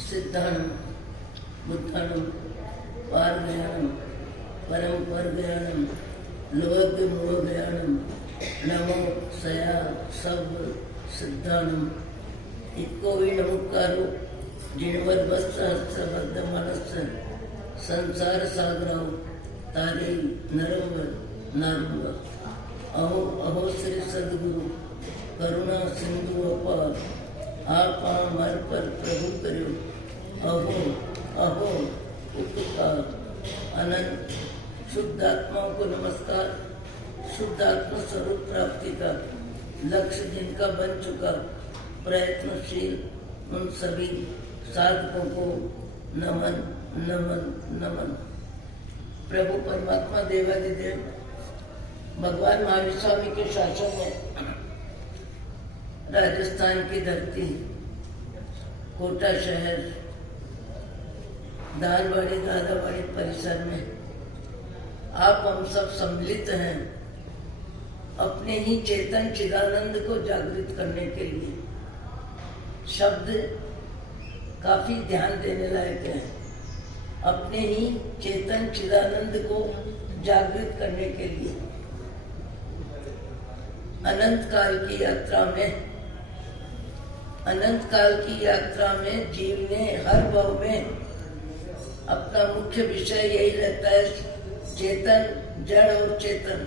सिद्धाणं बुद्धाणं पारज्ञानं परम परज्ञानं लोक मोहज्ञानं नमो सया सब सिद्धाणं इको भी नमुकारो जिनवर बस्ता बद्ध मनस संसार सागराओ तारे नरव नारुव अहो अहो श्री सदगुरु करुणा सिंधु अपार आप हमार पर प्रभु करो अहो अहो उपकार अनंत शुद्ध आत्माओं को नमस्कार। शुद्ध आत्मा स्वरूप प्राप्ति का लक्ष्य जिनका बन चुका प्रयत्नशील उन सभी साधकों को नमन नमन नमन। प्रभु परमात्मा देवादिदेव भगवान महावीर स्वामी के शासन में राजस्थान की धरती कोटा शहर दालवाड़ी दादावाड़ी परिसर में आप हम सब सम्मिलित हैं अपने ही चेतन चिदानंद को जागृत करने के लिए। शब्द काफी ध्यान देने लायक है। अपने ही चेतन चिदानंद को जागृत करने के लिए अनंत काल की यात्रा में जीव ने हर भाव में अपना मुख्य विषय यही रहता है, चेतन जड़ और चेतन।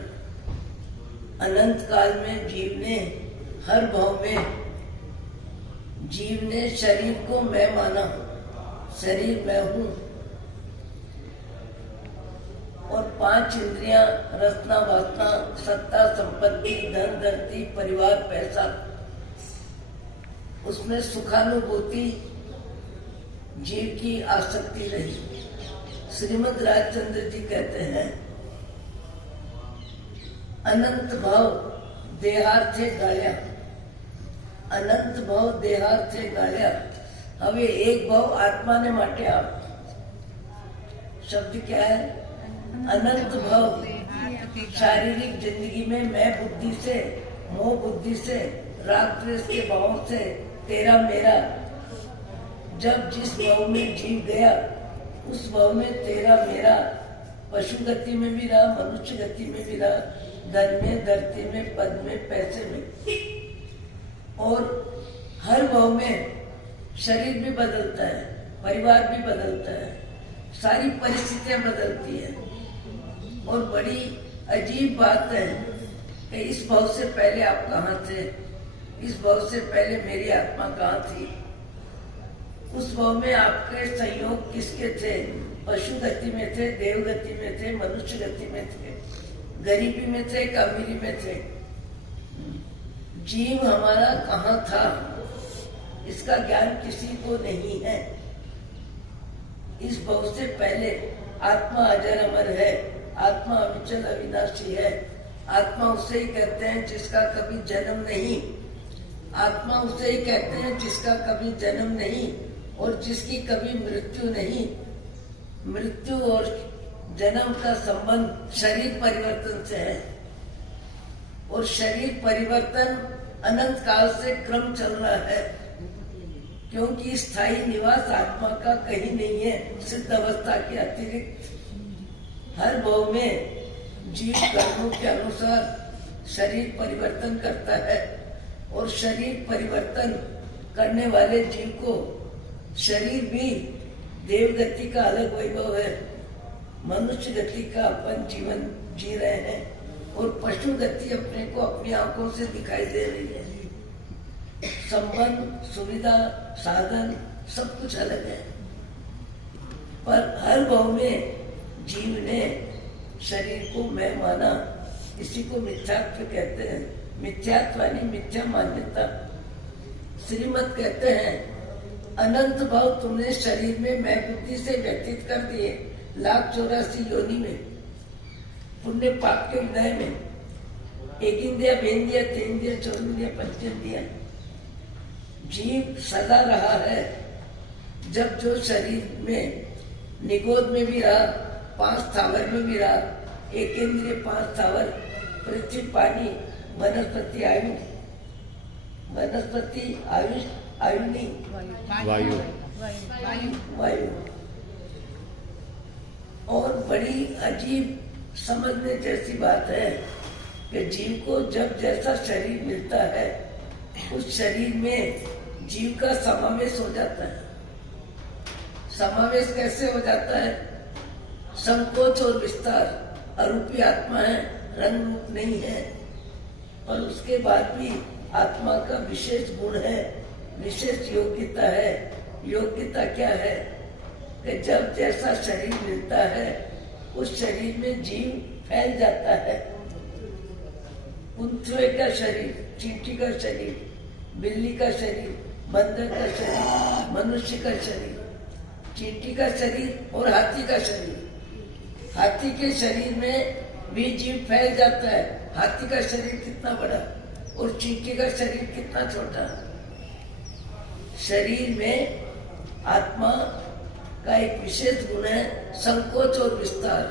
अनंत काल में जीव ने हर भाव में जीव ने शरीर को मैं माना, शरीर मैं हूँ, और 5 इंद्रियां रचना वासना सत्ता संपत्ति धन धरती परिवार पैसा, उसमें सुखानुभूति जीव की आसक्ति रही। श्रीमद् राजचंद्र जी कहते हैं अनंत भाव देहार्थे गाया, अनंत भाव देहार्थे गाया। હવે एक भाव आत्मा ने माटे आप। शब्द क्या है? अनंत भाव। शारीरिक जिंदगी में मैं बुद्धि से मोह बुद्धि से राग द्वेष के भावों से तेरा मेरा, जब जिस भाव में जीव गया उस भाव में तेरा मेरा, पशु गति में भी रहा मनुष्य गति में भी रहा, धन में धरती में पद में पैसे में, और हर भाव में शरीर भी बदलता है परिवार भी बदलता है, सारी परिस्थितियां बदलती है। और बड़ी अजीब बात है कि इस भाव से पहले आप कहाँ थे, इस भाव से पहले मेरी आत्मा कहाँ थी, उस भाव में आपके संयोग किसके थे, पशु गति में थे देव गति में थे मनुष्य गति में थे, गरीबी में थे अमीरी में थे। जीव हमारा कहाँ था इसका ज्ञान किसी को नहीं है। इस भाव से पहले आत्मा अजर अमर है, आत्मा अविचल अविनाशी है। आत्मा उसे ही कहते हैं जिसका कभी जन्म नहीं, आत्मा उसे ही कहते हैं जिसका कभी जन्म नहीं और जिसकी कभी मृत्यु नहीं। मृत्यु और जन्म का संबंध शरीर परिवर्तन से है, और शरीर परिवर्तन अनंत काल से क्रम चल रहा है, क्योंकि स्थायी निवास आत्मा का कहीं नहीं है सिद्ध अवस्था के अतिरिक्त। हर भाव में जीव कर्मों के अनुसार शरीर परिवर्तन करता है, और शरीर परिवर्तन करने वाले जीव को शरीर भी देव गति का अलग वैभव है, मनुष्य गति का अपन जीवन जी रहे हैं, और पशु गति अपने को अपनी आंखों से दिखाई दे रही है। संबंध सुविधा साधन सब कुछ अलग है, पर हर भाव में जीव ने शरीर को मैं माना। इसी को मिथ्यात्व कहते हैं, मिथ्यात्वानी मिथ्या मान्यता। श्रीमद् कहते हैं अनंत भाव तुमने शरीर में मैं बुद्धि से व्यतीत कर दिए 1,84 योनि में, पुण्य पाप के उदय में, एक इंद्रिया बेंद्रिया तेंद्रिया चौंद्रिया पंचेंद्रिया। जीव सदा रहा है, जब जो शरीर में निगोद में भी रहा, 5 स्थावर में भी रहा, एक इंद्रिय 5 स्थावर पृथ्वी पानी वनस्पति आयुष आयु नहीं, वायु। वायु। और बड़ी अजीब समझने जैसी बात है कि जीव को जब जैसा शरीर मिलता है उस शरीर में जीव का समावेश हो जाता है। समावेश कैसे हो जाता है? संकोच और विस्तार। अरूपी आत्मा है, रंग रूप नहीं है, और उसके बाद भी आत्मा का विशेष गुण है, विशेष योग्यता है। योग्यता क्या है कि जब जैसा शरीर मिलता है उस शरीर में जीव फैल जाता है। कुंथवे का शरीर, चींटी का शरीर, बिल्ली का शरीर, बंदर का शरीर, मनुष्य का शरीर, चींटी का शरीर और हाथी का शरीर। हाथी के शरीर में भी जीव फैल जाता है। हाथी का शरीर कितना बड़ा और चींटी का शरीर कितना छोटा। शरीर में आत्मा का एक विशेष गुण है संकोच और विस्तार।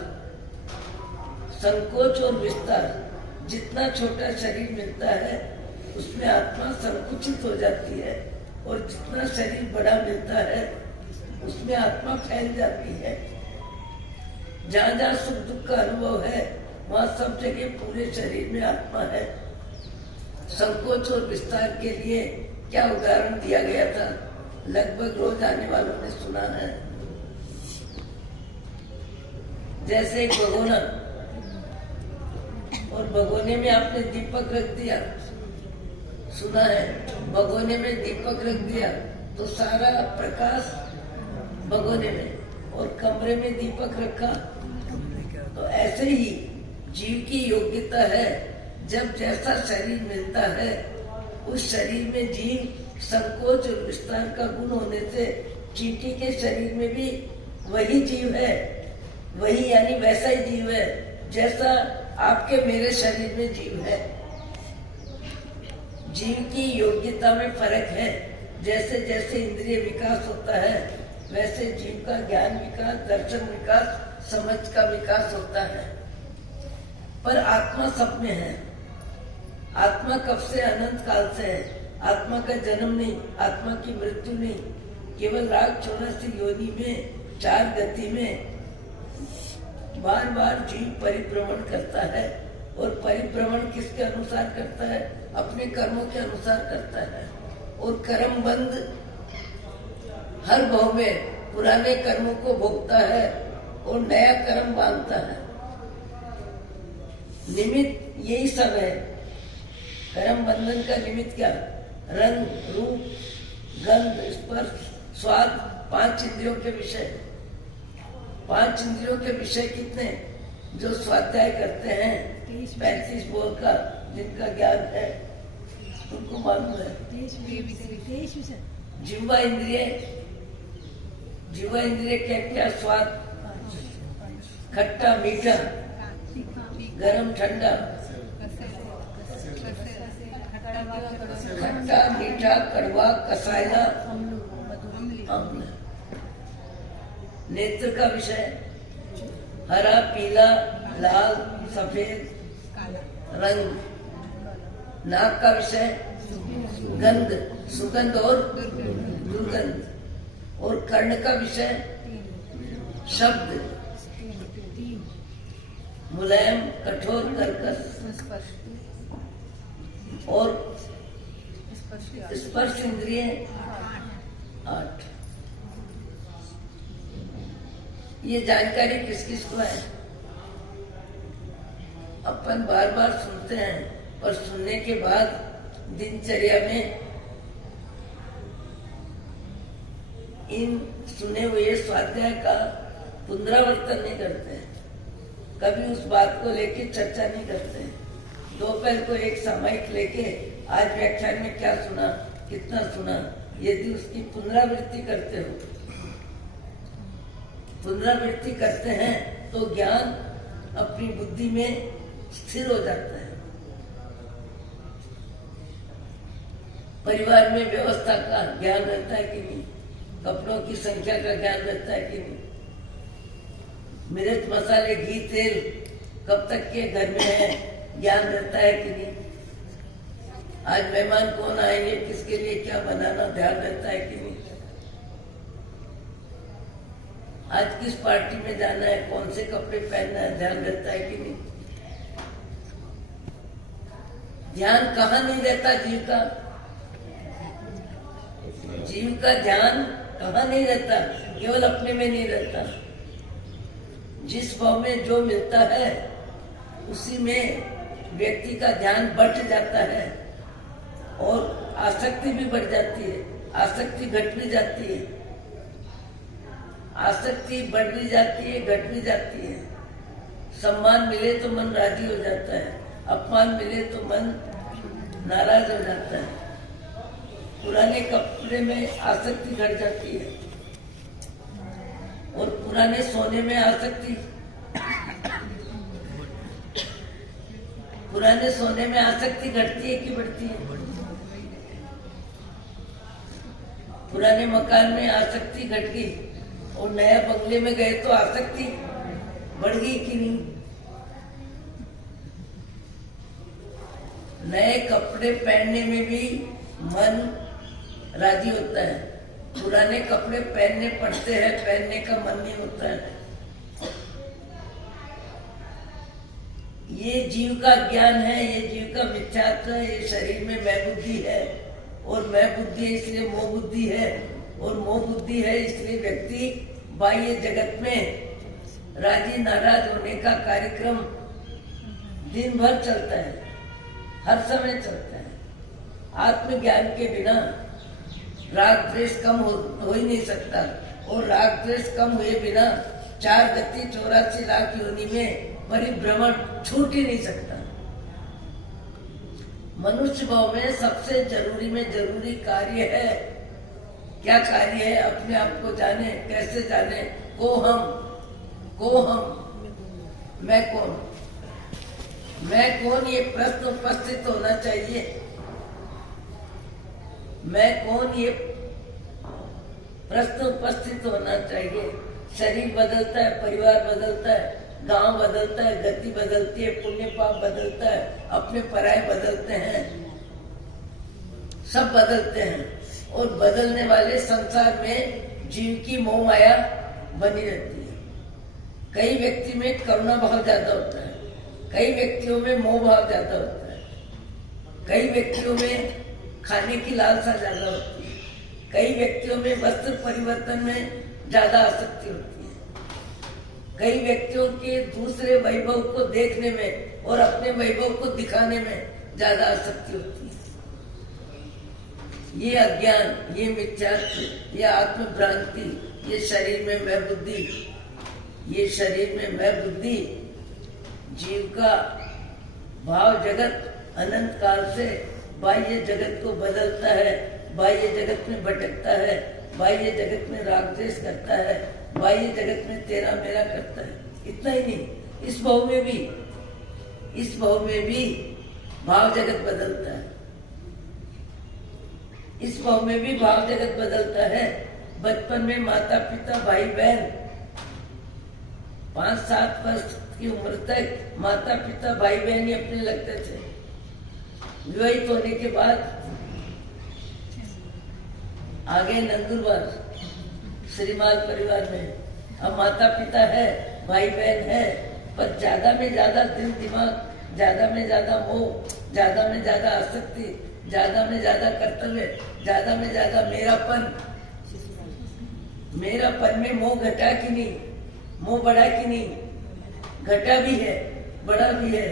संकोच और विस्तार। जितना छोटा शरीर मिलता है उसमें आत्मा संकुचित हो जाती है, और जितना शरीर बड़ा मिलता है उसमें आत्मा फैल जाती है। जहाँ जहाँ सुख दुख का अनुभव है वहाँ सब जगह पूरे शरीर में आत्मा है। संकोच और विस्तार के लिए क्या उदाहरण दिया गया था, लगभग रोज आने वालों ने सुना है। जैसे एक भगोना, और भगोने में आपने दीपक रख दिया, सुना है, भगोने में दीपक रख दिया तो सारा प्रकाश भगोने में, और कमरे में दीपक रखा। तो ऐसे ही जीव की योग्यता है, जब जैसा शरीर मिलता है उस शरीर में जीव संकोच और विस्तार का गुण होने से चींटी के शरीर में भी वही जीव है, वही यानी वैसा ही जीव है जैसा आपके मेरे शरीर में जीव है। जीव की योग्यता में फर्क है। जैसे जैसे इंद्रिय विकास होता है वैसे जीव का ज्ञान विकास, दर्शन विकास, समझ का विकास होता है। पर आत्मा सब में है। आत्मा कब से? अनंत काल से है। आत्मा का जन्म नहीं, आत्मा की मृत्यु नहीं, केवल राग 84 योनि में 4 गति में बार बार जीव परिभ्रमण करता है। और परिभ्रमण किसके अनुसार करता है? अपने कर्मों के अनुसार करता है। और कर्म बंध हर भाव में पुराने कर्मों को भोगता है और नया कर्म बांधता है। निमित्त यही सब है। कर्म बंधन का निमित्त क्या? रंग, रूप, गंध, स्पर्श, स्वाद, 5 इंद्रियों के विषय। 5 इंद्रियों के विषय कितने? जो स्वाध्याय करते हैं 35 बोल का, जिनका ज्ञान है उनको मालूम है। जिह्वा इंद्रिय, जिह्वा इंद्रिय क्या क्या? स्वाद, खट्टा मीठा, गरम ठंडा, खट्टा मीठा, कड़वा, कसायला, अम्ल। नेत्र का विषय हरा, पीला, लाल, सफेद रंग। नाक का विषय गंध, सुगंध और दुर्गंध। और कर्ण का विषय शब्द, मुलायम, कठोर, कर्कश। और स्पर्श इंद्रिय 8। ये जानकारी किस किस को है? अपन बार बार सुनते हैं और सुनने के बाद दिनचर्या में इन सुने हुए स्वाध्याय का पुनरावर्तन नहीं करते हैं। कभी उस बात को लेके चर्चा नहीं करते हैं। दोपहर को एक सामयिक लेके आज व्याख्यान में क्या सुना, कितना सुना, यदि उसकी पुनरावृत्ति करते हो, पुनरावृत्ति करते हैं तो ज्ञान अपनी बुद्धि में स्थिर हो जाता है। परिवार में व्यवस्था का ज्ञान रहता है कि नहीं? कपड़ों की संख्या का ज्ञान रहता है कि नहीं? मिर्च, मसाले, घी, तेल कब तक के घर में है ज्ञान रहता है कि नहीं? आज मेहमान कौन आएंगे, किसके लिए क्या खाना बनाना ध्यान रहता है कि नहीं? आज किस पार्टी में जाना है, कौन से कपड़े पहनना है, ध्यान रहता है कि नहीं? ध्यान कहाँ नहीं रहता जीव का? जीव का ध्यान कहाँ नहीं रहता? केवल अपने में नहीं रहता। जिस भाव में जो मिलता है उसी में व्यक्ति का ध्यान बढ़ जाता है और आसक्ति भी बढ़ जाती है, आसक्ति घट भी जाती है, आसक्ति बढ़ भी जाती है, घट भी जाती है। सम्मान मिले तो मन राजी हो जाता है, अपमान मिले तो मन नाराज हो जाता है। पुराने कपड़े में आसक्ति घट जाती है और पुराने सोने में आसक्ति, पुराने सोने में आसक्ति घटती है कि बढ़ती है? पुराने मकान में आसक्ति घट गई और नया बंगले में गए तो आसक्ति बढ़ गई कि नहीं? नए कपड़े पहनने में भी मन राजी होता है, पुराने कपड़े पहनने पड़ते हैं, पहनने का मन नहीं होता है। ये जीव का ज्ञान है, ये जीव का मिथ्यात्व है। ये शरीर में मैं बुद्धि है और मैं बुद्धि है इसलिए मोह बुद्धि है, और मोह बुद्धि है इसलिए व्यक्ति बाह्य जगत में राजी नाराज होने का कार्यक्रम दिन भर चलता है, हर समय चलता है। आत्मज्ञान के बिना राग द्वेष कम हो ही नहीं सकता, और राग द्वेष कम हुए बिना 4 गति 84 लाख योनि में परिभ्रमण छूट ही नहीं सकता। मनुष्य भाव में सबसे जरूरी में जरूरी कार्य है, क्या कार्य है? अपने आप को जाने। कैसे जाने? को हम, मैं कौन, मैं कौन, ये प्रश्न उपस्थित होना चाहिए। मैं कौन, ये प्रश्न उपस्थित होना चाहिए। शरीर बदलता है, परिवार बदलता है, गांव बदलता है, गति बदलती है, पुण्य पाप बदलता है, अपने पराये बदलते हैं, सब बदलते हैं। और बदलने वाले संसार में जीव की मोह माया बनी रहती है। कई व्यक्ति में करुणा भाव ज्यादा होता है, कई व्यक्तियों में मोह भाव ज्यादा होता है, कई व्यक्तियों में खाने की लालसा ज्यादा होती है, कई व्यक्तियों में वस्त्र परिवर्तन में ज्यादा आसक्ति होती है, कई व्यक्तियों के दूसरे वैभव को देखने में और अपने वैभव को दिखाने में ज्यादा आसक्ति होती है। ये अज्ञान, ये मिथ्यात्व, ये आत्मभ्रांति, ये शरीर में मैं बुद्धि, ये शरीर में मैं बुद्धि जीव का भाव जगत अनंत काल से बाह्य जगत को बदलता है, बाह्य जगत में भटकता है, बाह्य जगत में राग द्वेष करता है, बाह्य जगत में तेरा मेरा करता है। इतना ही नहीं, इस भाव में भी भाव जगत बदलता है, इस भाव में भी भाव जगत बदलता है। बचपन में माता पिता भाई बहन 5-7 वर्ष की उम्र तक माता पिता भाई बहन ही अपने लगते थे। विवाहित होने के बाद आगे नंदुरबार श्रीमाल परिवार में अब माता पिता है, भाई बहन है, पर ज्यादा में ज्यादा दिल दिमाग, ज्यादा में ज्यादा मोह, ज्यादा में ज्यादा आसक्ति, ज्यादा में ज्यादा कर्तव्य, ज्यादा में ज्यादा मेरापन। मेरापन में मोह घटा कि नहीं? मोह बढ़ा कि नहीं? घटा भी है, बड़ा भी है।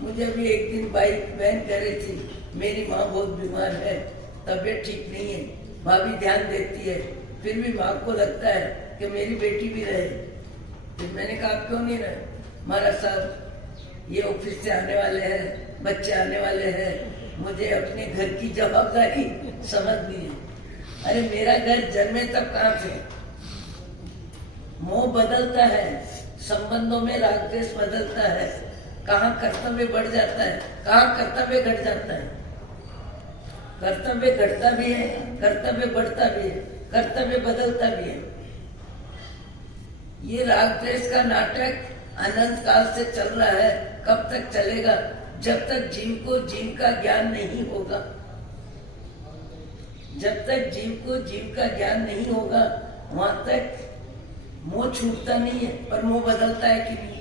मुझे भी एक दिन बहन कह रही थी, मेरी माँ बहुत बीमार है, तबीयत ठीक नहीं है, भाभी ध्यान देती है, फिर भी माँ को लगता है कि मेरी बेटी भी रहे। फिर मैंने कहा क्यों नहीं रहे? महाराज साहब, ये ऑफिस से आने वाले हैं, बच्चे आने वाले हैं, मुझे अपने घर की जवाबदारी समझनी है। अरे मेरा घर जन्मे तब कहाँ से? मोह बदलता है, संबंधों में राग द्वेष बदलता है, कहाँ कर्तव्य बढ़ जाता है, कहाँ कर्तव्य घट जाता है। कर्तव्य घटता भी है, कर्तव्य बढ़ता भी है, कर्तव्य बदलता भी है। ये राग द्वेष का नाटक अनंत काल से चल रहा है। कब तक चलेगा? जब तक जीव को जीव का ज्ञान नहीं होगा। जब तक जीव को जीव का ज्ञान नहीं होगा वहां तक मोह छूटता नहीं है। पर मोह बदलता है कि नहीं?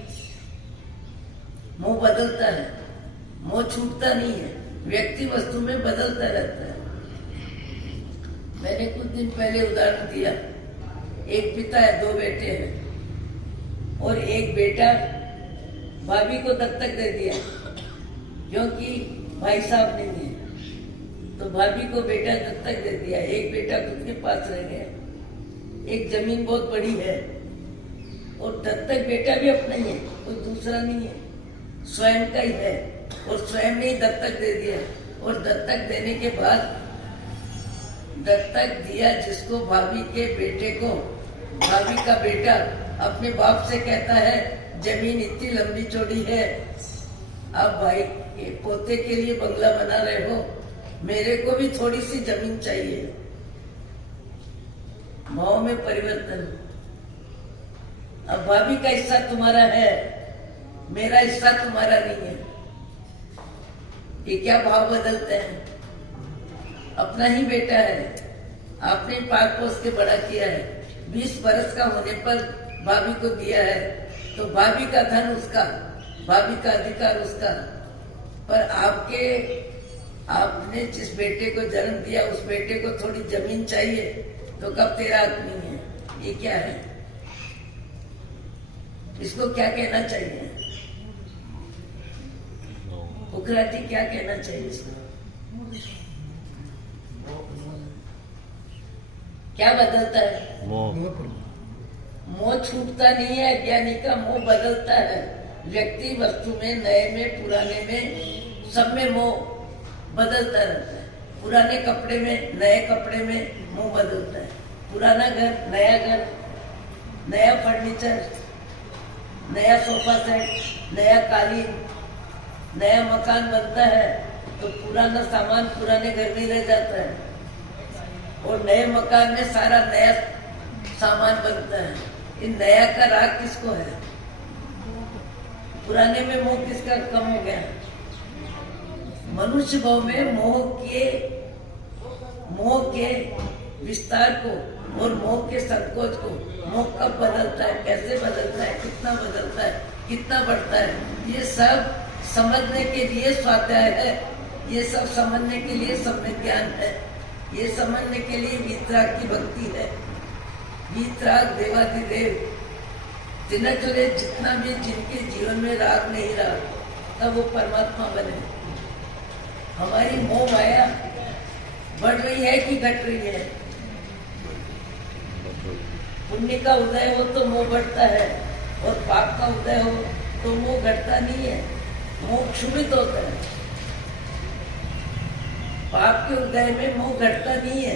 मोह बदलता है, मोह छूटता नहीं है। व्यक्ति वस्तु में बदलता रहता है। मैंने कुछ दिन पहले उदाहरण दिया, एक पिता है, 2 बेटे हैं और एक बेटा भाभी को दत्तक दे दिया क्योंकि भाई साहब नहीं है, तो भाभी को बेटा दत्तक दे दिया। एक बेटा खुद के पास रह गया। एक जमीन बहुत बड़ी है और दत्तक बेटा भी अपना ही है, कोई दूसरा नहीं है, स्वयं का ही है और स्वयं ने ही दत्तक दे दिया। और दत्तक देने के बाद दत्तक दिया जिसको, भाभी के बेटे को, भाभी का बेटा अपने बाप से कहता है जमीन इतनी लंबी चौड़ी है, अब भाई के पोते के लिए बंगला बना रहे हो, मेरे को भी थोड़ी सी जमीन चाहिए। भाव में परिवर्तन। अब भाभी का हिस्सा तुम्हारा है, मेरा हिस्सा तुम्हारा नहीं है। ये क्या भाव बदलते हैं? अपना ही बेटा है, आपने पाल पोस के बड़ा किया है, 20 बरस का होने पर भाभी को दिया है, तो भाभी का धन उसका, भाभी का अधिकार उसका। पर आपने जिस बेटे को जन्म दिया उस बेटे को थोड़ी जमीन चाहिए, तो कब तेरा हक नहीं है? ये क्या है? इसको क्या कहना चाहिए? उखरा जी क्या कहना चाहिए इसको? क्या बदलता है? मोह छूटता नहीं है। अज्ञानी का मोह बदलता है। व्यक्ति वस्तु में, नए में, पुराने में, सब में मोह बदलता रहता है। पुराने कपड़े में, नए कपड़े में मोह बदलता है। पुराना घर, नया फर्नीचर, नया सोफा सेट, नया कालीन, नया मकान बनता है तो पुराना सामान पुराने घर में रह जाता है और नए मकान में सारा नया सामान बनता है। इन नया का राग किसको है? पुराने में मोह किसका कम हो गया? मनुष्य भाव में मोह के विस्तार को और मोह के संकोच को, मोह कब बदलता है, कैसे बदलता है, कितना बदलता है, कितना बढ़ता है, ये सब समझने के लिए स्वाध्याय है। ये सब समझने के लिए सम्यक ज्ञान है। ये समझने के लिए वीतराग की भक्ति है। वीतराग देवाधिदेव तिनक ले, जितना भी जिनके जीवन में राग नहीं रहा तब वो परमात्मा बने। हमारी मोह माया बढ़ रही है कि घट रही है? पुण्य का उदय हो तो मोह बढ़ता है और पाप का उदय हो तो मोह घटता नहीं है, मोह क्षुभित होता है। पाप के उदय में मोह घटता नहीं है,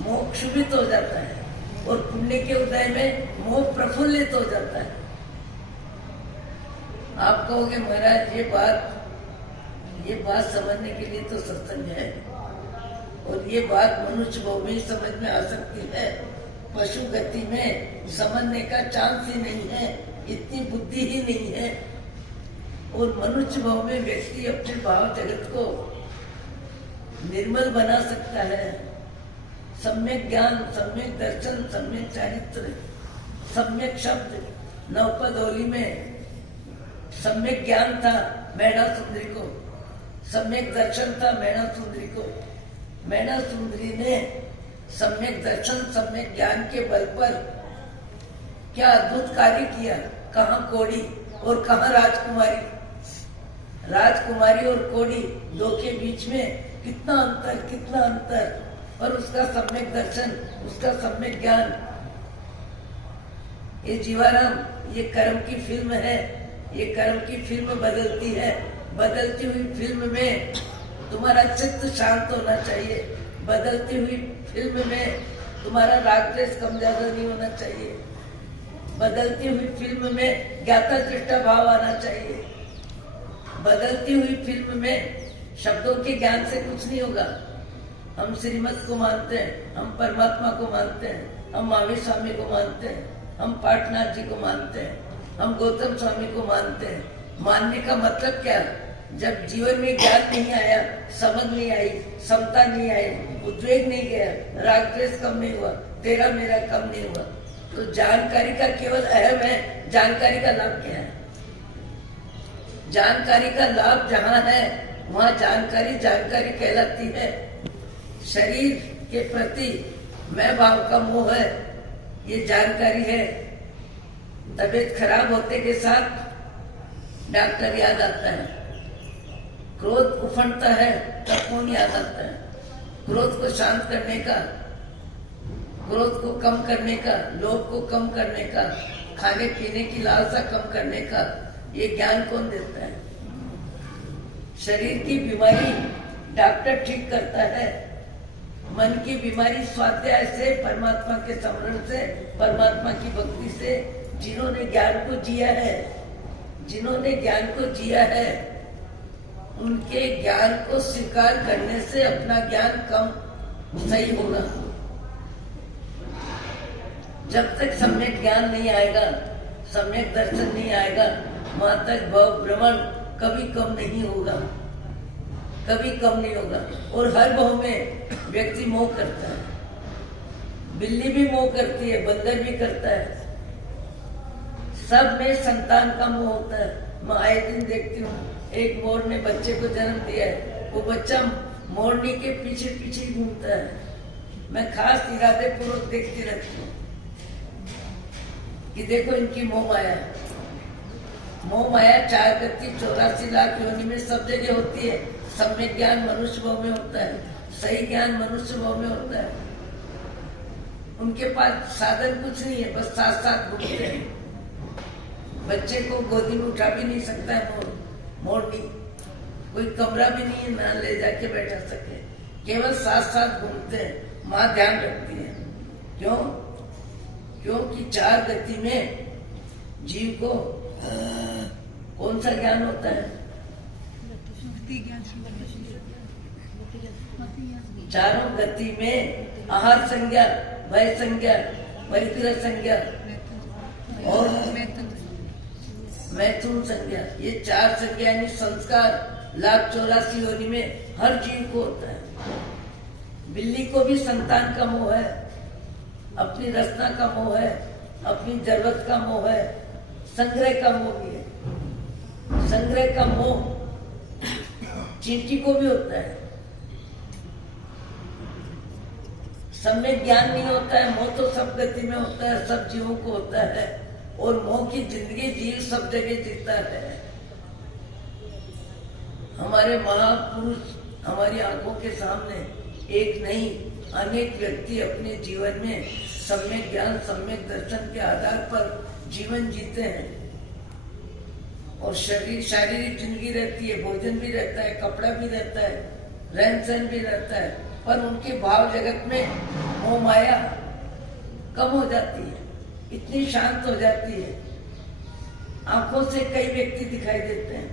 मोह क्षुभित हो जाता है और पुण्य के उदय में मोह प्रफुल्लित हो जाता है। आप कहोगे महाराज ये बात समझने के लिए तो सत्संग है और ये बात मनुष्य भाव में समझ में आ सकती है, पशु गति में समझने का चांस ही नहीं है, इतनी बुद्धि ही नहीं है। और मनुष्य भाव में व्यक्ति अपने भाव जगत को निर्मल बना सकता है। सम्यक ज्ञान, सम्यक दर्शन, सम्यक चारित्र, सम्यक शब्द। नवपद होली में सम्यक ज्ञान था मैना सुंदरी को, सम्यक दर्शन था मैना सुंदरी को। मैना सुंदरी ने सम्यक दर्शन, सम्यक ज्ञान के बल पर क्या अद्भुत कार्य किया। कहाँ कोड़ी और कहाँ राजकुमारी। राजकुमारी और कोड़ी दो के बीच में कितना अंतर, कितना अंतर। और उसका सम्यक दर्शन, उसका सम्यक ज्ञान। ये जीवाराम, ये कर्म की फिल्म है। ये कर्म की फिल्म बदलती है। बदलती हुई फिल्म में तुम्हारा चित्त शांत होना चाहिए। बदलती हुई फिल्म में तुम्हारा राग द्वेष कम ज्यादा नहीं होना चाहिए। बदलती हुई फिल्म में ज्ञाता दृष्टा भाव आना चाहिए। बदलती हुई फिल्म में शब्दों के ज्ञान से कुछ नहीं होगा। हम श्रीमत को मानते हैं, हम परमात्मा को मानते हैं, हम महावीर स्वामी को मानते हैं, हम पाटनाथ जी को मानते हैं, हम गौतम स्वामी को मानते हैं। मानने का मतलब क्या? जब जीवन में ज्ञान नहीं आया, समझ नहीं आई, समता नहीं आई, उद्वेग नहीं गया, राग द्वेष कम नहीं हुआ, तेरा मेरा कम नहीं हुआ, तो जानकारी का केवल अहम है, जानकारी का लाभ क्या है? जानकारी का लाभ जहाँ है वहाँ जानकारी जानकारी कहलाती है। शरीर के प्रति मैं भाव का मोह है, ये जानकारी है। तबीयत खराब होते के साथ डॉक्टर याद आता है, क्रोध उफंडता है तब कौन याद आता है? क्रोध को शांत करने का, क्रोध को कम करने का, लोभ को कम करने का, खाने पीने की लालसा कम करने का, ये ज्ञान कौन देता है? शरीर की बीमारी डॉक्टर ठीक करता है, मन की बीमारी स्वाध्याय से, परमात्मा के स्मरण से, परमात्मा की भक्ति से, जिन्होंने ज्ञान को जिया है, जिन्होंने ज्ञान को जिया है, उनके ज्ञान को स्वीकार करने से अपना ज्ञान कम सही होगा। जब तक सम्यक ज्ञान नहीं आएगा, सम्यक दर्शन नहीं आएगा, वहां तक भव भ्रमण कभी कम नहीं होगा, कभी कम नहीं होगा। और हर भव में व्यक्ति मोह करता है, बिल्ली भी मोह करती है, बंदर भी करता है, सब में संतान का मोह होता है। मैं आए दिन देखती हूँ, एक मोर ने बच्चे को जन्म दिया है, वो बच्चा मोरनी के पीछे पीछे घूमता है। मैं खास इरादे पूर्वक देखती रहती हूँ कि देखो इनकी मोह माया। मोह माया 4 गति 84 लाख योनि में सब जगह होती है। सम्यक ज्ञान मनुष्य भाव में होता है, सही ज्ञान मनुष्य भाव में होता है। उनके पास साधन कुछ नहीं है, बस साथ साथ घूमते हैं। बच्चे को गोदी में उठा भी नहीं सकता है मोरनी, कोई कमरा भी नहीं है ना ले जाके बैठा सके, केवल साथ साथ घूमते हैं। माँ ध्यान रखती है, क्यों? क्योंकि 4 गति में जीव को कौन सा ज्ञान होता है? चारों गति में आहार संज्ञा, भय संज्ञा, परिग्रह संज्ञा और मैथुन संज्ञा, ये 4 संज्ञा यानी संस्कार 1,84,00,000 योनि में हर जीव को होता है। बिल्ली को भी संतान का मोह है, अपनी रचना का मोह है, अपनी जरूरत का मोह है, संग्रह का मोह भी है। संग्रह का मोह चींटी को भी होता है। सम्यक ज्ञान नहीं होता है, मोह तो सब गति में होता है, सब जीवों को होता है। और मोह की जिंदगी जीव सब जगह जीता है। हमारे महापुरुष हमारी आंखों के सामने एक नहीं अनेक व्यक्ति अपने जीवन में सम्यक ज्ञान, सम्यक दर्शन के आधार पर जीवन जीते हैं। और शारीरिक जिंदगी रहती है, भोजन भी रहता है, कपड़ा भी रहता है, रहन सहन भी रहता है, पर उनके भाव जगत में मोह माया कम हो जाती है, इतनी शांत हो जाती है। आंखों से कई व्यक्ति दिखाई देते हैं,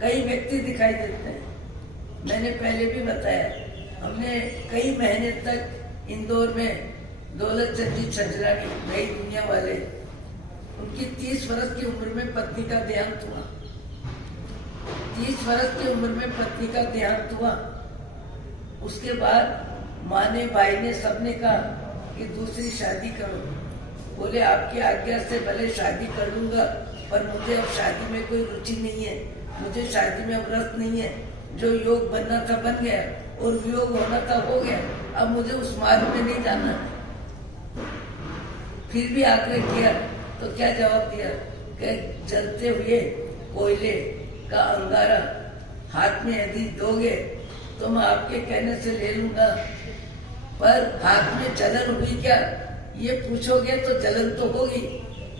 कई व्यक्ति दिखाई देते हैं। मैंने पहले भी बताया, हमने कई महीने तक इंदौर में दौलतचंद जी छजरानी, नई दुनिया वाले, उनकी 30 वर्ष की उम्र में पत्नी का देहांत हुआ। 30 वर्ष की उम्र में पत्नी का देहांत हुआ। उसके बाद माँ ने, भाई ने, सबने कहा कि दूसरी शादी करो। बोले आपकी आज्ञा से भले शादी कर लूंगा, पर मुझे अब शादी में कोई रुचि नहीं है, मुझे शादी में अब रस नहीं है। जो योग बनना था बन गया और वियोग होना था हो गया, अब मुझे उस मार्ग में नहीं जाना है। फिर भी आग्रह किया तो क्या जवाब दिया कि जलते हुए कोयले का अंगारा हाथ में यदि दोगे तो मैं आपके कहने से ले लूंगा, पर हाथ में जलन हुई क्या ये पूछोगे तो जलन तो होगी।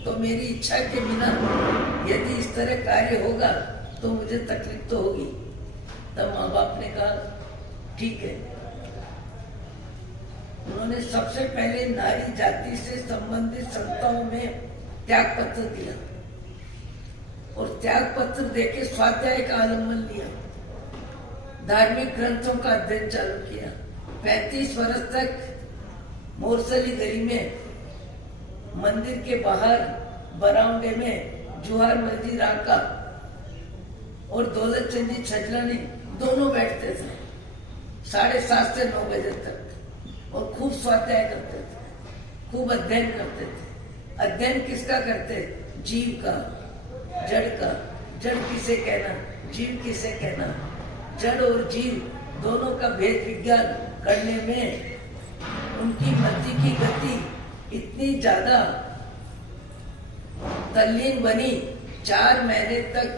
तो मेरी इच्छा के बिना यदि इस तरह कार्य होगा तो मुझे तकलीफ तो होगी। तब माँ बाप ने कहा ठीक है। उन्होंने सबसे पहले नारी जाति से संबंधित संस्थाओं में त्याग पत्र दिया और त्याग पत्र देके स्वाध्याय का आलम्बन लिया, धार्मिक ग्रंथों का अध्ययन चालू किया। 35 वर्ष तक मोरसली गली में मंदिर के बाहर बरामदे में जुहार मस्जिद आका और दौलतचंद जी छजलानी दोनों बैठते थे 7:30 से 9 बजे तक और खूब स्वाध्याय करते थे, खूब अध्ययन करते थे। अध्ययन किसका करते? जीव का, जड़ का। जड़ किसे कहना, जीव किसे कहना। जड़ और जीव दोनों का भेद विज्ञान करने में उनकी मति की गति इतनी ज्यादा तल्लीन बनी। 4 महीने तक,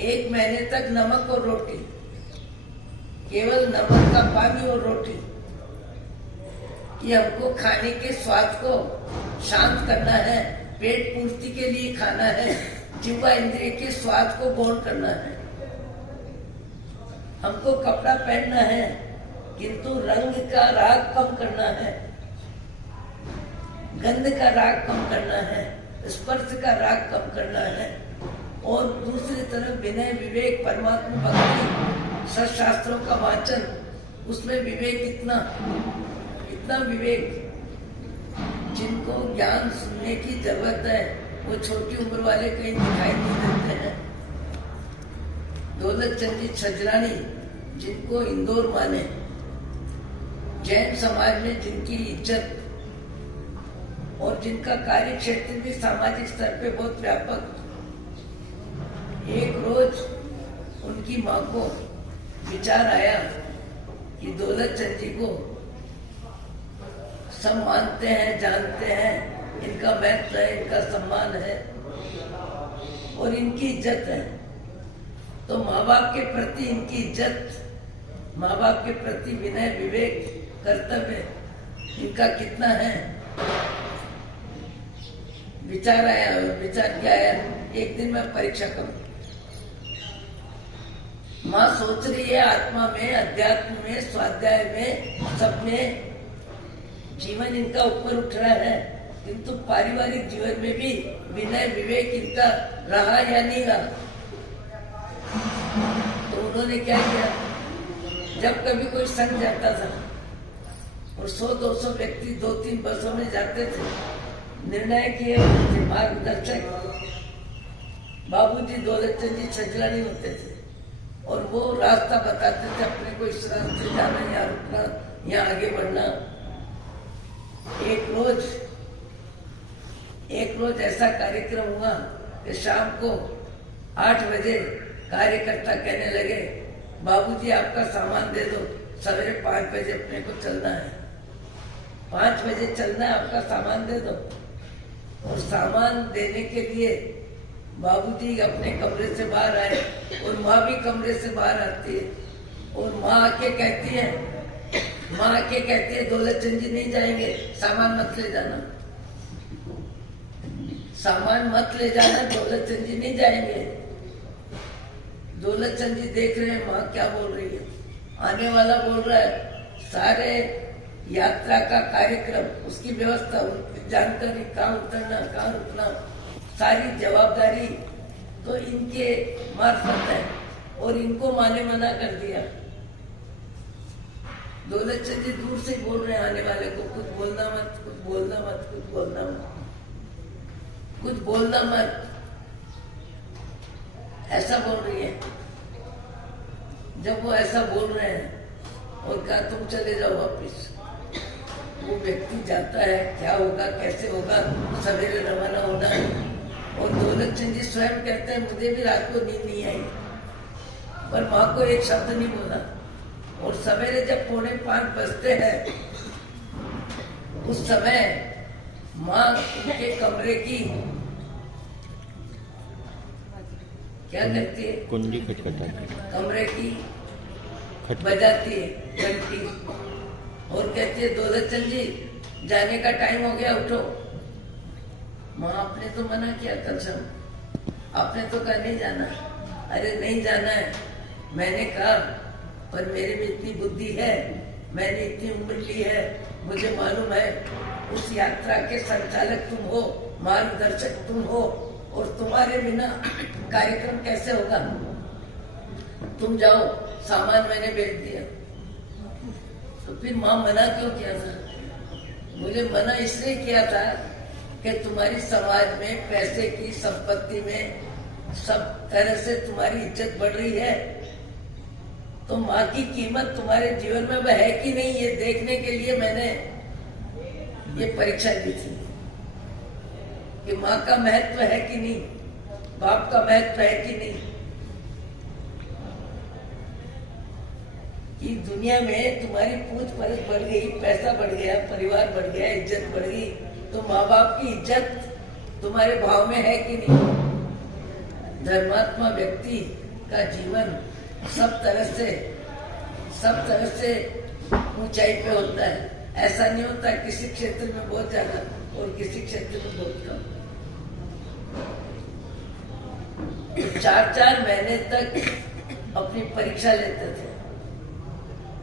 1 महीने तक नमक और रोटी, केवल नमक का पानी और रोटी, कि हमको खाने के स्वाद को शांत करना है, पेट पूर्ति के लिए खाना है, जिह्वा इंद्रिय के स्वाद को गौण करना है। हमको कपड़ा पहनना है किंतु रंग का राग कम करना है, गंध का राग कम करना है, स्पर्श का राग कम करना है। और दूसरी तरफ विनय विवेक, परमात्मा भक्ति, सत्शास्त्रों का वाचन, उसमें विवेक इतना विवेक। जिनको ज्ञान सुनने की जरूरत है वो छोटी उम्र वाले कहीं दिखाई नहीं देते हैं। दौलतचंद जी छजलानी, जिनको इंदौर माने, जैन समाज में जिनकी इज्जत और जिनका कार्य क्षेत्र भी सामाजिक स्तर पे बहुत व्यापक। एक रोज उनकी माँ को विचार आया कि दौलतचंद जी को सब मानते हैं, जानते हैं, इनका महत्व है, इनका सम्मान है और इनकी इज्जत है, तो माँ बाप के प्रति इनकी इज्जत, माँ बाप के प्रति विनय विवेक कर्तव्य इनका कितना है। विचार आया, विचार क्या आया, एक दिन मैं परीक्षा करूं। माँ सोच रही है आत्मा में, अध्यात्म में, स्वाध्याय में, सब में जीवन इनका ऊपर उठ रहा है, किंतु पारिवारिक जीवन में भी विनय विवेक इनका रहा या नहीं रहा। तो उन्होंने क्या किया, जब कभी कोई संघ जाता था और 100-200 व्यक्ति 2-3 बसों में जाते थे, निर्णय किए होते थे, मार्गदर्शक बाबूजी दौलतचंद जी छजलानी होते थे और वो रास्ता बताते थे अपने को, इस रास्ते जाना, यहाँ रुकना, यहाँ आगे बढ़ना। एक रोज ऐसा कार्यक्रम हुआ कि शाम को 8 बजे कार्यकर्ता कहने लगे, बाबूजी आपका सामान दे दो, सवेरे 5 बजे अपने को चलना है, 5 बजे चलना है, आपका सामान दे दो। और सामान देने के लिए बाबूजी अपने कमरे से बाहर आए और माँ भी कमरे से बाहर आती है और माँ आके कहती है दौलतचंद जी नहीं जाएंगे, सामान मत ले जाना, सामान मत ले जाना, दौलतचंद जी नहीं जाएंगे। दौलतचंद जी देख रहे हैं माँ क्या बोल रही है, आने वाला बोल रहा है, सारे यात्रा का कार्यक्रम, उसकी व्यवस्था, उनकी जानकारी, कहाँ उतरना, कहाँ रुकना, सारी जवाबदारी तो इनके मार्फत है और इनको माँ ने मना कर दिया। दौलतचंद जी दूर से बोल रहे हैं आने वाले को, कुछ बोलना मत, कुछ बोलना मत, कुछ बोलना मत, कुछ बोलना मत, ऐसा बोल रही है। जब वो ऐसा बोल रहे हैं और कहा तुम चले जाओ वापिस, वो व्यक्ति जाता है, क्या होगा, कैसे होगा, सवेरे रवाना होना है। और दौलतचंद जी स्वयं कहते हैं मुझे भी रात को नींद नहीं आई, पर माँ को एक शब्द नहीं बोला। और सवेरे जब 4:45 बजते हैं, उस समय माँ उनके कमरे की क्या करती है, कुंडी खटखटाती, कमरे की बजाती है घंटी और कहती है दौलतचंद जी जाने का टाइम हो गया, उठो। माँ आपने तो मना किया कल शाम, आपने तो कहा नहीं जाना। अरे नहीं जाना है, मैंने कहा, पर मेरे में इतनी बुद्धि है, मैंने इतनी उम्र ली है, मुझे मालूम है उस यात्रा के संचालक तुम हो, मार्गदर्शक तुम हो, और तुम्हारे बिना कार्यक्रम कैसे होगा। तुम जाओ, सामान मैंने भेज दिया। तो फिर माँ मना क्यों किया था? मुझे मना इसलिए किया था कि तुम्हारी समाज में पैसे की, संपत्ति में सब तरह से तुम्हारी इज्जत बढ़ रही है, तो माँ की कीमत तुम्हारे जीवन में वह है कि नहीं, ये देखने के लिए मैंने ये परीक्षा दी थी कि माँ का महत्व है कि नहीं, बाप का महत्व है कि नहीं। कि दुनिया में तुम्हारी पूछ परछ बढ़ गई, पैसा बढ़ गया, परिवार बढ़ गया, इज्जत बढ़ गई, तो माँ बाप की इज्जत तुम्हारे भाव में है कि नहीं। धर्मात्मा व्यक्ति का जीवन सब तरह से ऊंचाई पे होता है। ऐसा नहीं होता किसी क्षेत्र में बहुत ज्यादा और किसी क्षेत्र में बहुत कम। 4-4 महीने तक अपनी परीक्षा लेते थे।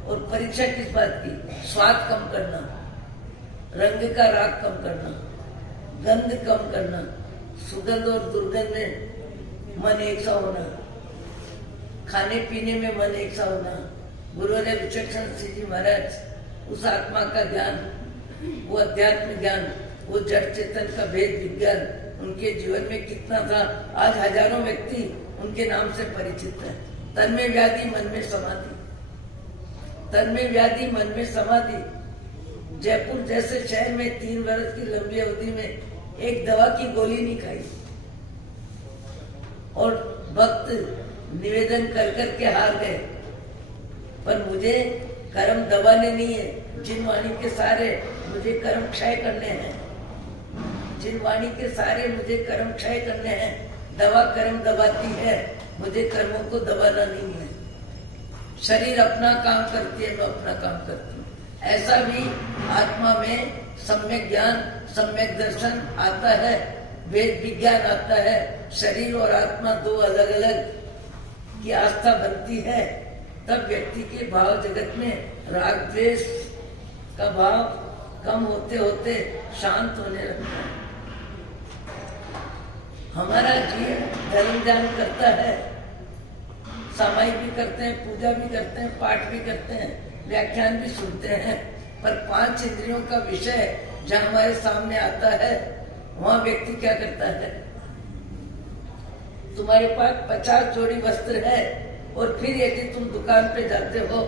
और परीक्षा किस बात की? स्वाद कम करना, रंग का राग कम करना, गंध कम करना, सुगंध और दुर्गंध में मन एक सा होना, खाने पीने में मन एक सा होना। गुरुदेव विचक्षण सिंह जी महाराज उस आत्मा का ज्ञान, वो अध्यात्म ज्ञान, वो जड़ चेतन का भेद विज्ञान उनके जीवन में कितना था। आज हजारों व्यक्ति उनके नाम से परिचित है। तन में व्याधि मन में समाधि, तन में व्याधि मन में समाधि। जयपुर जैसे शहर में 3 वर्ष की लंबी अवधि में एक दवा की गोली नहीं खाई। और भक्त निवेदन कर कर के हार गए, पर मुझे कर्म दबाने नहीं है। जिन वाणी के सारे मुझे कर्म क्षय करने हैं, जिन वाणी के सारे मुझे कर्म क्षय करने हैं। दवा कर्म दबाती है, मुझे कर्मों को दबाना नहीं है। शरीर अपना काम करती है, मैं अपना काम करती हूँ। ऐसा भी आत्मा में सम्यक ज्ञान, सम्यक दर्शन आता है, वेद विज्ञान आता है। शरीर और आत्मा 2 अलग अलग की आस्था बनती है, तब व्यक्ति के भाव जगत में राग द्वेष का भाव कम होते होते शांत होने लगता है। हमारा जीव धर्म ध्यान करता है, सामायिक भी करते हैं, पूजा भी करते हैं, पाठ भी करते हैं, व्याख्यान भी सुनते हैं, पर 5 इंद्रियों का विषय जहाँ हमारे सामने आता है, वहाँ व्यक्ति क्या करता है? तुम्हारे पास 50 जोड़ी वस्त्र है, और फिर यदि तुम दुकान पे जाते हो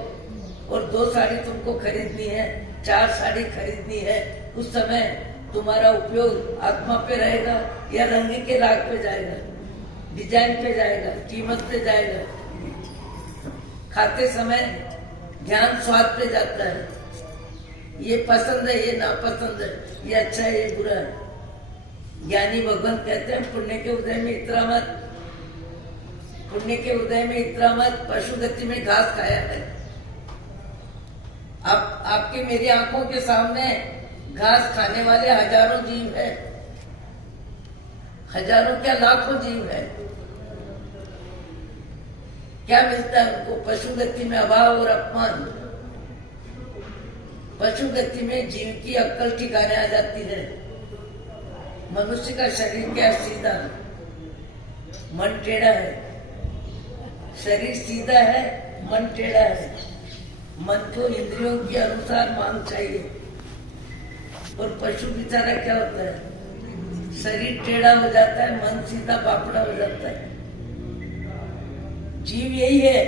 और 2 साड़ी तुमको खरीदनी है, 4 साड़ी खरीदनी है, उस समय तुम्हारा उपयोग आत्मा पे रहेगा या रंग के राग पे जाएगा, डिजाइन पे जाएगा, कीमत पे जाएगा? खाते समय ध्यान स्वाद पे जाता है, ये पसंद है, ये नापसंद है, ये अच्छा है, ये बुरा है। ज्ञानी भगवान कहते हैं पुण्य के उदय में इतना मत, पुण्य के उदय में इतना मत, पशु गति में घास खाया है। आपके मेरी आंखों के सामने घास खाने वाले हजारों जीव है, हजारों क्या लाखों जीव है। क्या मिलता है उनको? पशु गति में अभाव और अपमान। पशु गति में जीव की अक्ल ठिकाने आ जाती है। मनुष्य का शरीर क्या सीधा, मन टेढ़ा है। शरीर सीधा है, मन टेढ़ा है। मन को इंद्रियों के अनुसार मांग चाहिए। और पशु बेचारा क्या होता है? शरीर टेढ़ा हो जाता है, मन सीधा पापड़ा हो जाता है। जीव यही है।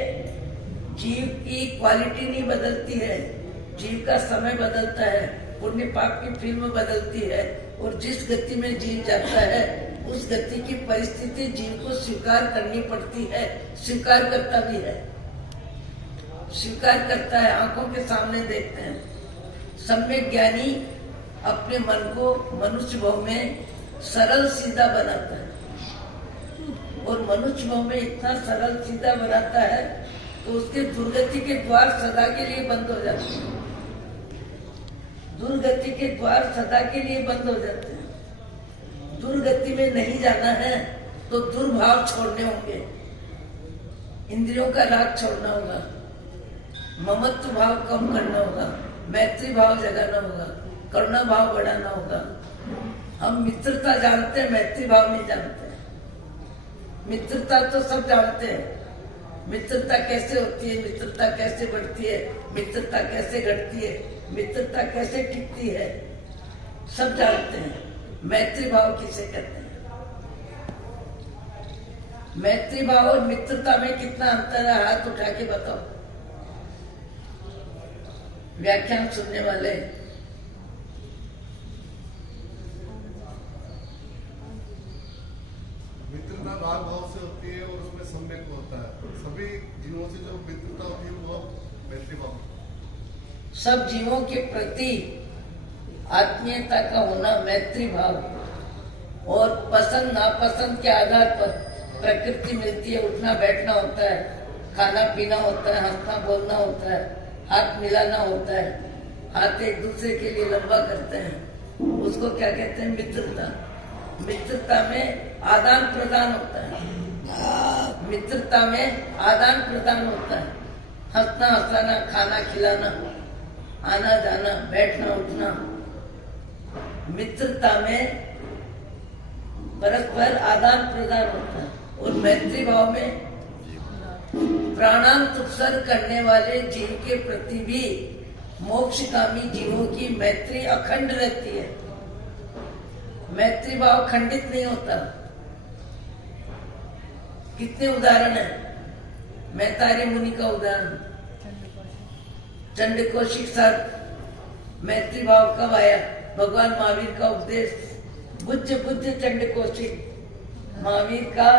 जीव की क्वालिटी नहीं बदलती है, जीव का समय बदलता है, पुण्य पाप की फिल्म बदलती है। और जिस गति में जीव जाता है, उस गति की परिस्थिति जीव को स्वीकार करनी पड़ती है। स्वीकार करता भी है, स्वीकार करता है। आंखों के सामने देखते हैं। सम्यक ज्ञानी अपने मन को मनुष्य भाव में सरल सीधा बनाता है। और मनुष्य भाव में इतना सरल सीधा बनाता है तो उसके दुर्गति के द्वार सदा के लिए बंद हो जाते हैं। दुर्गति के द्वार सदा के लिए बंद हो जाते हैं। दुर्गति में नहीं जाना है तो दुर्भाव छोड़ने होंगे, इंद्रियों का राग छोड़ना होगा, ममत्व भाव कम करना होगा, मैत्री भाव जगाना होगा, करुणा भाव बढ़ाना होगा। हम मित्रता जानते हैं, मैत्री भाव नहीं जानते। मित्रता तो सब जानते हैं, मित्रता कैसे होती है, मित्रता कैसे बढ़ती है, मित्रता कैसे घटती है, मित्रता कैसे टिकती है, सब जानते हैं। मैत्री भाव किसे कहते हैं? मैत्री भाव और मित्रता में कितना अंतर है? हाथ उठा के बताओ, व्याख्यान सुनने वाले। मित्रता भाव भाव से होती है और उसमें सम्यक होता है। सभी जीवों से जो मित्रता होती है वो मैत्री भाव। सब जीवों के प्रति आत्मीयता का होना मैत्री भाव, और पसंद नापसंद के आधार पर प्रकृति मिलती है, उठना बैठना होता है, खाना पीना होता है, हंसना बोलना होता है, हाथ मिलाना होता है, हाथ एक दूसरे के लिए लंबा करते हैं, उसको क्या कहते हैं? मित्रता। मित्रता में आदान प्रदान होता है, मित्रता में आदान प्रदान होता है, हंसना हंसाना, खाना खिलाना, आना जाना, बैठना उठना। मित्रता में परस्पर आदान प्रदान होता है। और मैत्री भाव में प्राणांत उत्सर्ग करने वाले जीव के प्रति भी मोक्षगामी जीवों की मैत्री अखंड रहती है। मैत्री भाव खंडित नहीं होता। कितने उदाहरण है? मैतारी मुनि का उदाहरण, चंडकौशिक साथ मैत्री भाव कब आया? भगवान महावीर का उपदेश, बुद्ध चंडकौशिक। महावीर का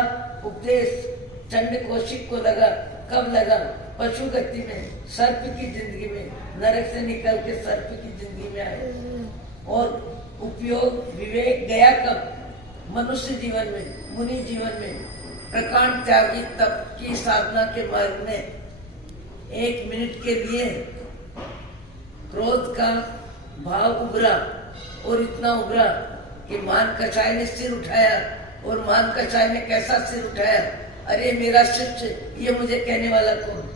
उपदेश चंडकौशिक को लगा, कब लगा? पशु गति में, सर्प की जिंदगी में, नरक से निकल के सर्प की जिंदगी में आए। और उपयोग विवेक गया कब? मनुष्य जीवन में, मुनि जीवन में, प्रकांड त्यागी तप की साधना के मार्ग में 1 मिनट के लिए क्रोध का भाव उभरा, और इतना उभरा कि मान कछाय ने सिर उठाया। और मान कछाय ने कैसा सिर उठाया? अरे मेरा शिष्य, ये मुझे कहने वाला कौन?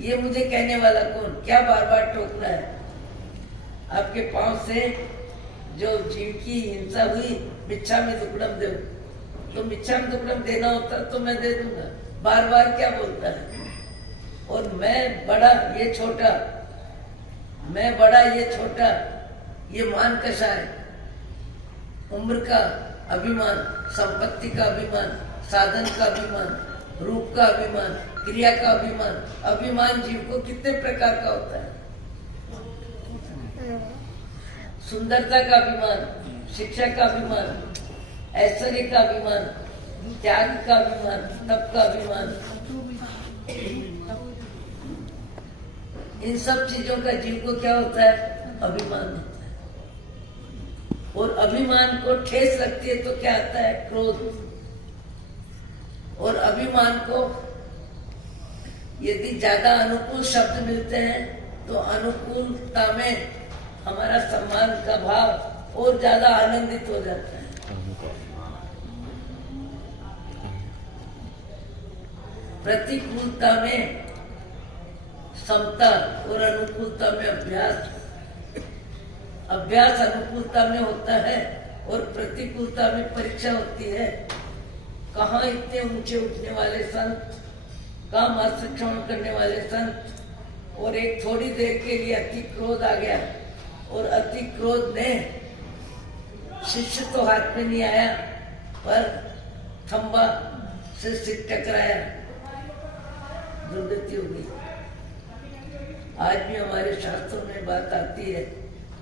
ये मुझे कहने वाला कौन? क्या बार बार टोकना है? आपके पांव से जो जीव की हिंसा हुई, मिच्छा में दुक्कड़म दो, तो मिच्छा में दुक्कड़म देना होता तो मैं दे दूंगा। बार बार क्या बोलता है? और मैं बड़ा ये छोटा, मैं बड़ा ये छोटा, ये मान कछाय। उम्र का अभिमान, संपत्ति का अभिमान, साधन का अभिमान, रूप का अभिमान, क्रिया का अभिमान। अभिमान जीव को कितने प्रकार का होता है? सुंदरता का अभिमान, शिक्षा का अभिमान, ऐश्वर्य का अभिमान, त्याग का अभिमान, तप का अभिमान। इन सब चीजों का जीव को क्या होता है? अभिमान होता है। और अभिमान को ठेस लगती है तो क्या आता है? क्रोध। और अभिमान को यदि ज्यादा अनुकूल शब्द मिलते हैं तो अनुकूलता में हमारा सम्मान का भाव और ज्यादा आनंदित हो जाता है। प्रतिकूलता में समता और अनुकूलता में अभ्यास। अभ्यास अनुकूलता में होता है और प्रतिकूलता में परीक्षा होती है। कहाँ इतने ऊंचे उठने वाले संत, कहाँ मस्त श्रवण करने वाले संत, और एक थोड़ी देर के लिए अति क्रोध आ गया, और अति क्रोध ने शिष्य तो हाथ में नहीं आया पर खंबा से सिर टकराया, दुर्गति हो गई। आज भी हमारे शास्त्रों में बात आती है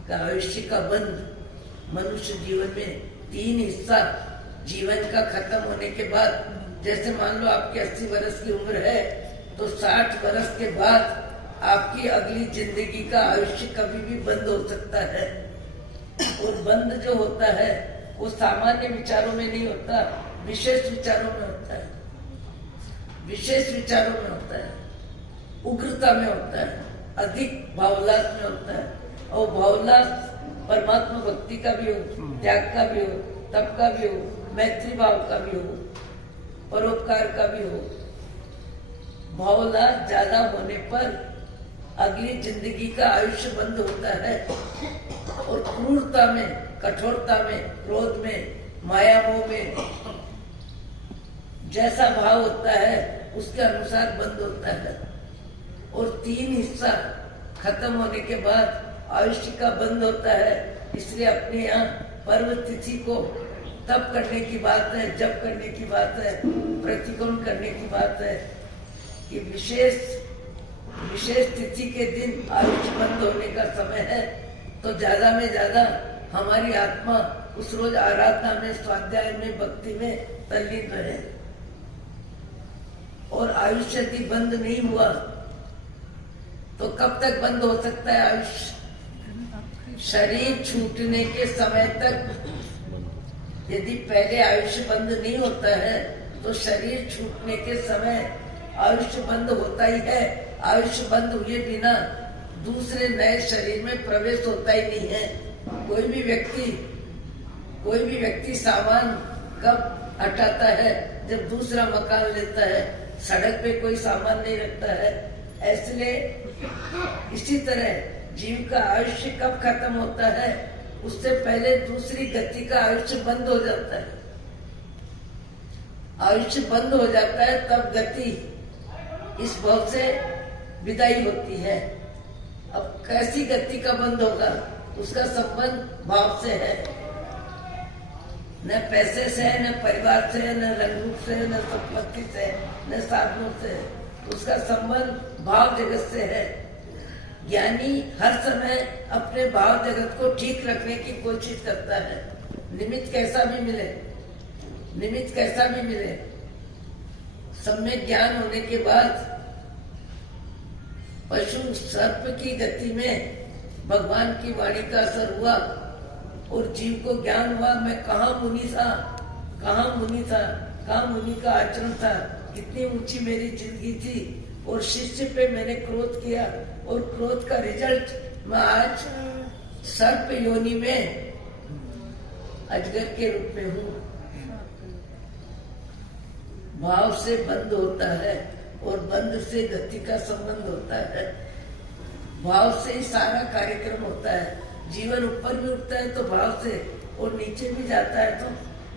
कि आयुष्य का बंध मनुष्य जीवन में 3 हिस्सा जीवन का खत्म होने के बाद, जैसे मान लो आपकी 80 वर्ष की उम्र है तो 60 वर्ष के बाद आपकी अगली जिंदगी का आयुष्य कभी भी बंद हो सकता है। और बंद जो होता है वो सामान्य विचारों में नहीं होता, विशेष विचारों में होता है। विशेष विचारों में होता है, उग्रता में होता है, अधिक भावोल्लास में होता है। और भावोल्लास परमात्मा भक्ति का भी हो, त्याग का भी हो, तप का भी हो, मैत्री भाव का भी हो, परोपकार का भी हो। भावोल्लास ज्यादा होने पर अगली जिंदगी का आयुष्य बंद होता है। और क्रूरता में, कठोरता में, क्रोध में, माया मोह में जैसा भाव होता है उसके अनुसार बंद होता है। और 3 हिस्सा खत्म होने के बाद आयुष्य का बंद होता है। इसलिए अपने यहाँ पर्व तिथि को तप करने की बात है, जप करने की बात है, प्रतिक्रमण करने की बात है कि विशेष तिथि के दिन आयुष बंद होने का समय है, तो ज्यादा में ज्यादा हमारी आत्मा उस रोज आराधना में, स्वाध्याय में, भक्ति में तल्लीन रहे। और आयुष यदि बंद नहीं हुआ तो कब तक बंद हो सकता है आयुष? शरीर छूटने के समय तक। यदि पहले आयुष्य बंद नहीं होता है तो शरीर छूटने के समय आयुष्य बंद होता ही है। आयुष्य बंद हुए बिना दूसरे नए शरीर में प्रवेश होता ही नहीं है। कोई भी व्यक्ति सामान कब हटाता है? जब दूसरा मकान लेता है। सड़क पे कोई सामान नहीं रखता है। इसलिए इसी तरह जीव का आयुष्य कब खत्म होता है? उससे पहले दूसरी गति का आयुष्य बंद हो जाता है। आयुष्य बंद हो जाता है तब गति इस भव से विदाई होती है। अब कैसी गति का बंद होगा? उसका संबंध भाव से है, न पैसे से है, न परिवार से है, न रंग रूप से, न संपत्ति से, न साधनों से। उसका संबंध भाव जगत से है। ज्ञानी हर समय अपने भाव जगत को ठीक रखने की कोशिश करता है, निमित्त कैसा भी मिले। सम्यक ज्ञान होने के बाद पशु सर्प की गति में भगवान की वाणी का असर हुआ और जीव को ज्ञान हुआ, मैं कहाँ मुनि का आचरण था, कितनी ऊंची मेरी जिंदगी थी। और शिष्य पे मैंने क्रोध किया और क्रोध का रिजल्ट मैं आज सर्प योनि में अजगर के रूप में हूँ। भाव से बंद होता है और बंद से गति का संबंध होता है। भाव से ही सारा कार्यक्रम होता है। जीवन ऊपर भी उठता है तो भाव से, और नीचे भी जाता है तो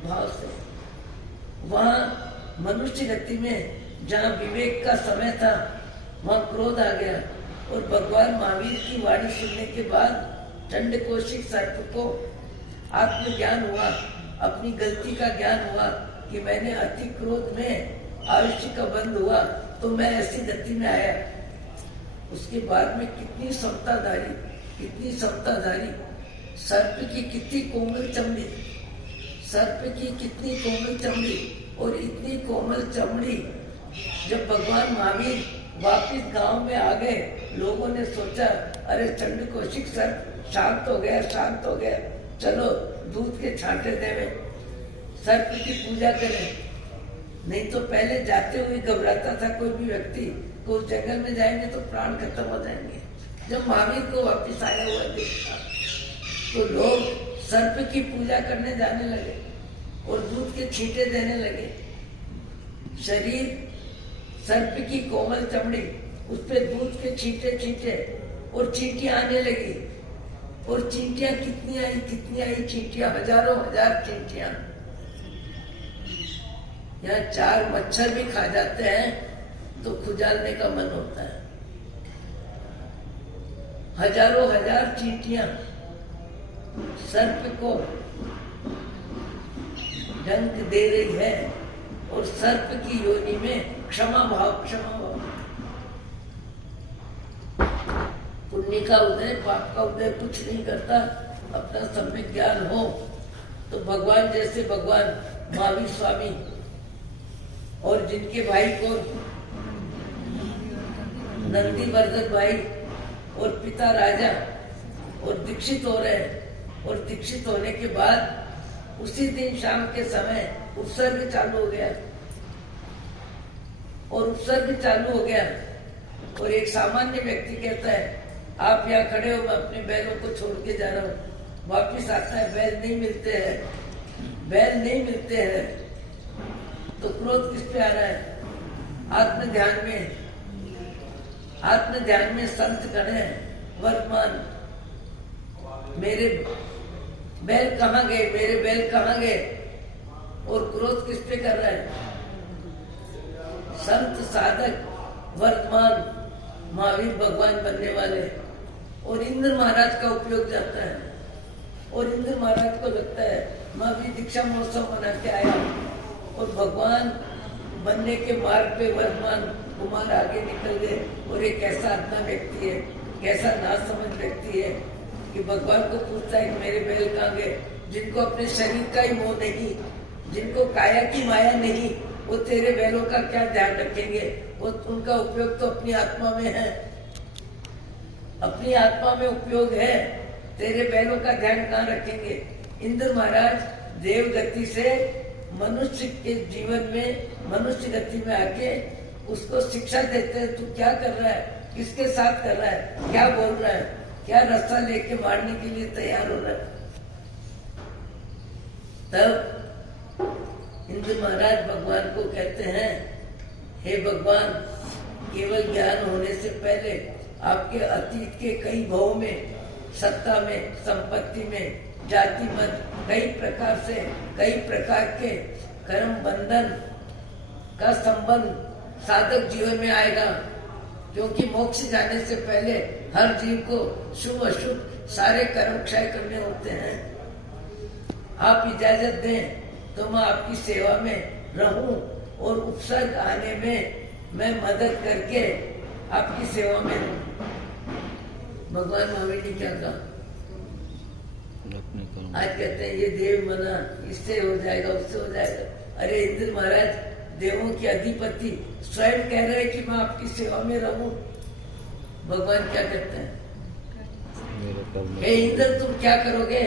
भाव से। वहाँ मनुष्य गति में जहाँ विवेक का समय था वहाँ क्रोध आ गया और भगवान महावीर की वाणी सुनने के बाद दंडकोशिक सर्प को आत्मज्ञान हुआ, अपनी गलती का ज्ञान हुआ कि मैंने अति क्रोध में आयुष्य का बंद हुआ तो मैं ऐसी गति में आया। उसके बाद में कितनी समताधारी सर्प की कितनी कोमल चमड़ी, और इतनी कोमल चमड़ी जब भगवान महावीर वापिस गांव में आ गए, लोगों ने सोचा अरे चंडकोशिक सर्प शांत हो गया, चलो दूध के छांटे देवे, सर्प की पूजा करें। नहीं तो पहले जाते हुए घबराता था कोई भी व्यक्ति को, उस जंगल में जाएंगे तो प्राण खत्म हो जाएंगे। जब महावीर को वापिस आया हुआ देखा तो लोग सर्प की पूजा करने जाने लगे और दूध के छींटे देने लगे। शरीर सर्प की कोमल चमड़ी, उस पे दूध के छींटे और चींटियां आने लगी। और चींटियां कितनी आई चींटियां, हजारों हजार चींटियां। यहाँ 4 मच्छर भी खा जाते हैं तो खुजालने का मन होता है। हजारों हजार चींटियां सर्प को डंक दे रही है और सर्प की योनि में क्षमा भाव। पुण्य का उदय, पाप का उदय कुछ नहीं करता। अपना सम्यक ज्ञान हो तो भगवान जैसे भगवान महावीर स्वामी और जिनके भाई को नंदीवर्धन भाई और पिता राजा और दीक्षित हो रहे हैं, और दीक्षित होने के बाद उसी दिन शाम के समय उत्सर्ग चालू हो गया और एक सामान्य व्यक्ति कहता है आप यहाँ खड़े हो, मैं अपने बैलों को छोड़ के जा रहा हूँ। वापिस आता है, बैल नहीं मिलते हैं। तो क्रोध किस पे आ रहा है? आत्म ध्यान में संत गण है वर्तमान, मेरे बैल कहाँ गए, और क्रोध किस पे कर रहा है? संत साधक वर्तमान महावीर भगवान बनने वाले, और इंद्र महाराज का उपयोग जाता है। और इंद्र महाराज को लगता है मैं अभी दीक्षा महोत्सव मना के आया हूँ और भगवान बनने के मार्ग पे वर्तमान कुमार आगे निकल गए और एक ऐसा आत्मा व्यक्ति है, कैसा नासमझ व्यक्ति है कि भगवान को पूछता है कि मेरे बैल कहाँ गए, जिनको अपने शरीर का ही मोह नहीं, जिनको काया की माया नहीं, वो तेरे बैलों का क्या ध्यान रखेंगे। वो उनका उपयोग तो अपनी आत्मा में है, अपनी आत्मा में उपयोग है, तेरे बैलों का ध्यान कहाँ रखेंगे। इंद्र महाराज देव गति से मनुष्य के जीवन में मनुष्य गति में आके उसको शिक्षा देते हैं, तू क्या कर रहा है, किसके साथ कर रहा है, क्या बोल रहा है, क्या रास्ता लेके मारने के लिए तैयार हो रहा है। तब इंद्र महाराज भगवान को कहते हैं, हे भगवान, केवल ज्ञान होने से पहले आपके अतीत के कई भाव में, सत्ता में, संपत्ति में, जाति मत, कई प्रकार से कई प्रकार के कर्म बंधन का संबंध साधक जीवन में आएगा, क्योंकि मोक्ष जाने से पहले हर जीव को शुभ अशुभ सारे कर्म क्षय करने होते हैं। आप इजाजत दें तो मैं आपकी सेवा में रहूं और उपसर्ग आने में मैं मदद करके आपकी सेवा में रहूं। भगवान महावीर ने क्या कहा? आज कहते हैं ये देव मना, इससे हो जाएगा, उससे हो जाएगा। अरे इंद्र महाराज देवों के अधिपति स्वयं कह रहे हैं कि मैं आपकी सेवा में रहूं। भगवान क्या कहते हैं? हे इंद्र, तुम क्या करोगे?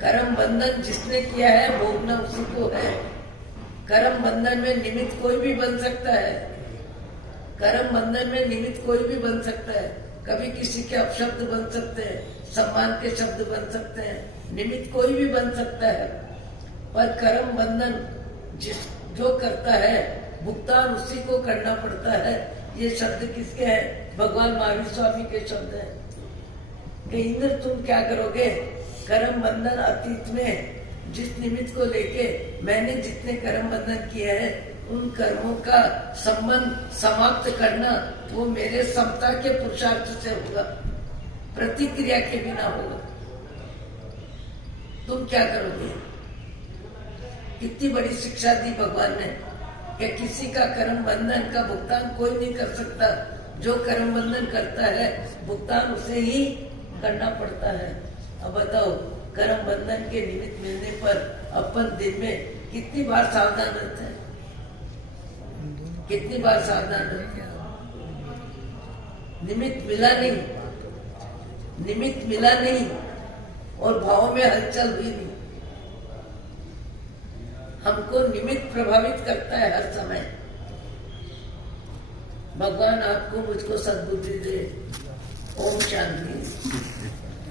कर्म बंधन जिसने किया है भोगना उसी को है। कर्म बंधन में निमित्त कोई भी बन सकता है, कर्म बंधन में निमित्त कोई भी बन सकता है। कभी किसी के अपशब्द बन सकते हैं, सम्मान के शब्द बन सकते हैं, निमित्त कोई भी बन सकता है। पर कर्म बंधन जो करता है भुगतान उसी को करना पड़ता है। ये शब्द किसके हैं? भगवान महावीर स्वामी के शब्द हैं कि इंद्र तुम क्या करोगे? कर्म बंधन अतीत में जिस निमित्त को लेके मैंने जितने कर्म बंधन किए हैं उन कर्मों का संबंध समाप्त करना वो मेरे समता के पुरुषार्थ से होगा, प्रतिक्रिया के बिना होगा। तुम क्या करोगे? कितनी बड़ी शिक्षा दी भगवान ने कि किसी का कर्म बंधन का भुगतान कोई नहीं कर सकता। जो कर्म बंधन करता है भुगतान उसे ही करना पड़ता है। अब बताओ, कर्म बंधन के निमित्त मिलने पर अपन दिन में कितनी बार सावधान रहते हैं, कितनी बार सावधान रहते हैं। निमित्त मिला नहीं, निमित्त मिला नहीं और भाव में हलचल हुई नहीं। हमको निमित्त प्रभावित करता है हर समय। भगवान आपको मुझको सद्बुद्धि दे। ओम शांति।